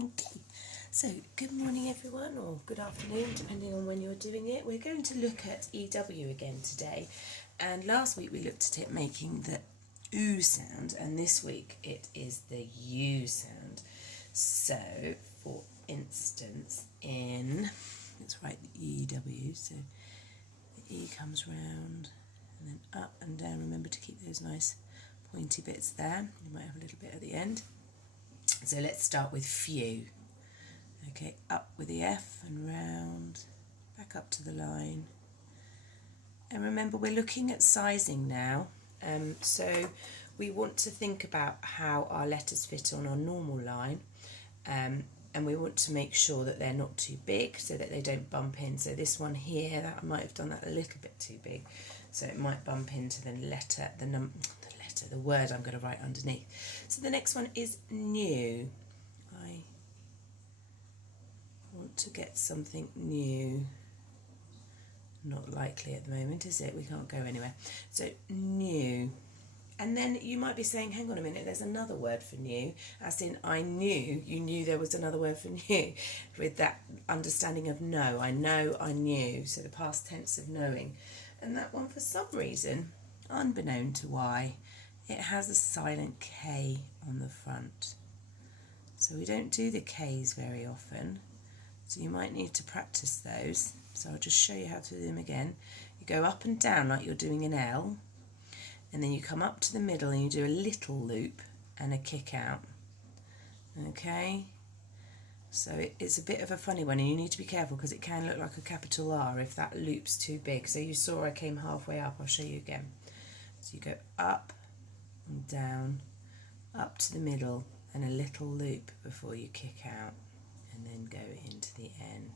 Okay, so good morning everyone, or good afternoon, depending on when you're doing it. We're going to look at EW again today, and last week we looked at it making the OO sound, and this week it is the U sound. So, for instance, let's write the EW, so the E comes round, and then up and down. Remember to keep those nice pointy bits there. You might have a little bit at the end. So let's start with few. Okay, up with the F and round, back up to the line. And remember, we're looking at sizing now. So we want to think about how our letters fit on our normal line. And we want to make sure that they're not too big so that they don't bump in. So this one here, that I might have done that a little bit too big. So it might bump into the word I'm going to write underneath. So the next one is new. I want to get something new. Not likely at the moment, is it? We can't go anywhere. So new. And then you might be saying, hang on a minute, there's another word for new, as in I knew, you knew there was another word for new, with that understanding of know. I know, I knew, so the past tense of knowing. And that one, for some reason, unbeknown to why, it has a silent K on the front. So we don't do the Ks very often, so you might need to practice those. So I'll just show you how to do them again. You go up and down like you're doing an L, and then you come up to the middle and you do a little loop and a kick out. Okay? So it's a bit of a funny one, and you need to be careful because it can look like a capital R if that loop's too big. So you saw I came halfway up. I'll show you again. So you go up and down, up to the middle, and a little loop before you kick out, and then go into the N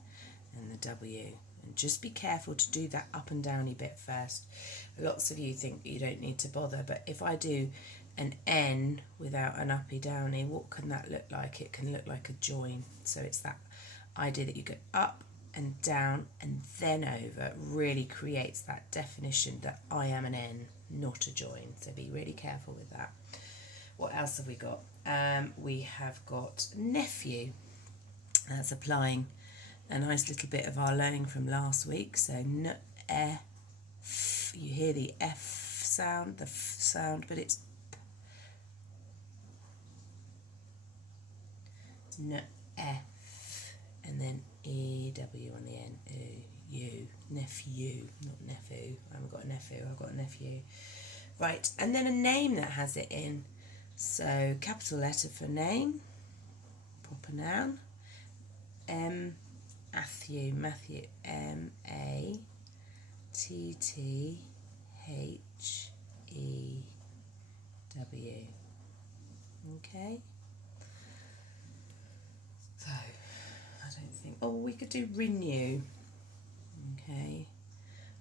and the W. And just be careful to do that up and downy bit first. Lots of you think you don't need to bother, but if I do an N without an uppy downy, what can that look like? It can look like a join. So it's that idea that you go up and down and then over. It really creates that definition that I am an N, not a join. So be really careful with that. What else have we got? We have got nephew. That's applying a nice little bit of our learning from last week. So n, e, f. You hear the F sound, the F sound, but it's p. N, F, and then E-W on the end. U, nephew, not nephew. I haven't got a nephew, I've got a nephew. Right, and then a name that has it in. So capital letter for name, proper noun. Matthew, M-A-T-T-H-E-W. Okay. So, I don't think... Oh, we could do renew. Okay.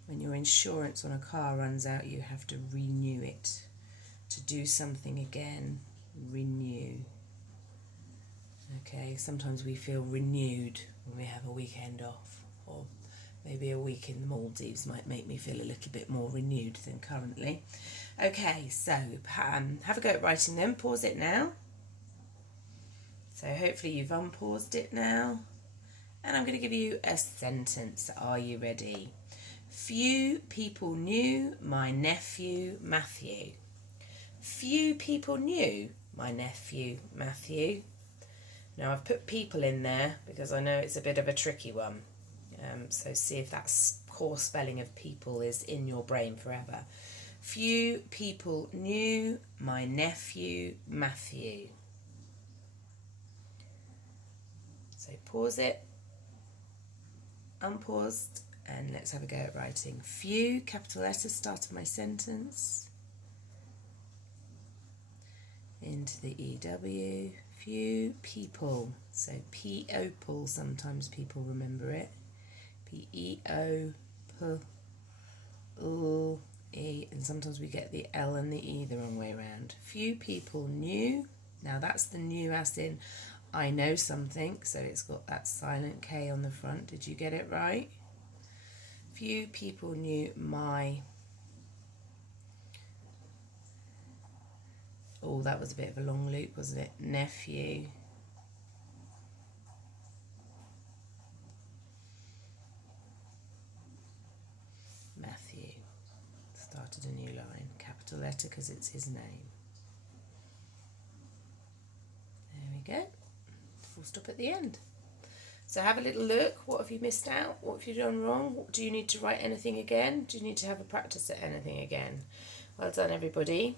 When your insurance on a car runs out, you have to renew it. To do something again, renew. Okay, sometimes we feel renewed when we have a weekend off, or maybe a week in the Maldives might make me feel a little bit more renewed than currently. Okay, so have a go at writing them. Pause it now. So hopefully you've unpaused it now. And I'm going to give you a sentence. Are you ready? Few people knew my nephew Matthew. Few people knew my nephew Matthew. Now I've put people in there because I know it's a bit of a tricky one. So see if that core spelling of people is in your brain forever. Few people knew my nephew Matthew. So pause it, unpaused, and let's have a go at writing. Few, capital letters, start of my sentence. Into the EW. Few people. So P-O-P-L, sometimes people remember it. P-E-O-P-L-E, and sometimes we get the L and the E the wrong way around. Few people knew. Now that's the new as in I know something, so it's got that silent K on the front. Did you get it right? Few people knew my... Oh, that was a bit of a long loop, wasn't it? Nephew. Matthew. Started a new line, capital letter because it's his name. There we go. Full stop at the end. So have a little look. What have you missed out? What have you done wrong? Do you need to write anything again? Do you need to have a practice at anything again? Well done, everybody.